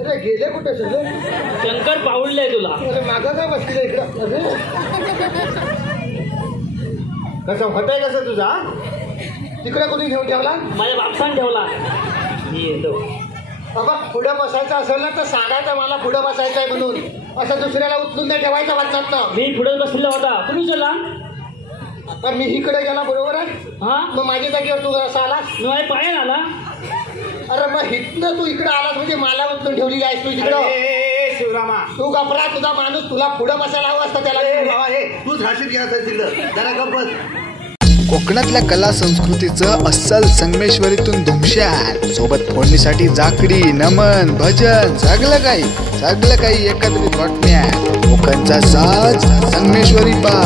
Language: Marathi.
अरे गेले कुठे शंकर पाऊलले तुला. अरे मागं काय बसले इकडं. अरे कसं होतंय कसं तुझा तिकडे कोणी घेऊन ठेवला. माझ्या बापसान ठेवला. मी येतो बाबा. पुढं बसायचं असेल ना तर सांगायचं मला पुढं बसायचं आहे म्हणून. असं दुसऱ्याला उचलून नाही ठेवायचं म्हणतात ना. मी पुढे बसलेला होता. तुम्ही चला. पण मी इकडे गेला बरोबर आहे. हा मग माझ्या जागेवर तू असा आलास. मी माझ्या पायान आला. अरे मग इथनं तू इकडे आलास म्हणजे मला उचलून ठेवली आहेस तू तिकडं. शिवरामा तू गपरा. तुझा माणूस तुला पुढं बसायला हवं असतं त्याला. तू झाशीत घ्यायचं तिकडं जरा गप्पच. कोकणातल्या कला संस्कृतीचं अस्सल संगमेश्वरीतून धुमशान सोबत फोडणीसाठी जाकडी नमन भजन सगळं काही एकत्रित वाटण्या कोकणचा साज संगमेश्वरी पा.